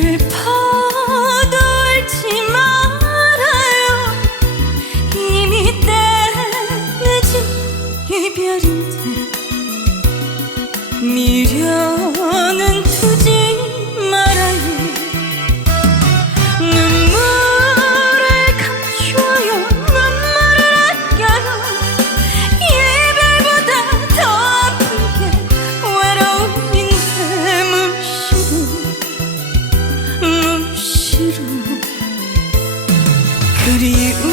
슬퍼돌지 말아요. 이미 때늦은 이별인데 미련 그리울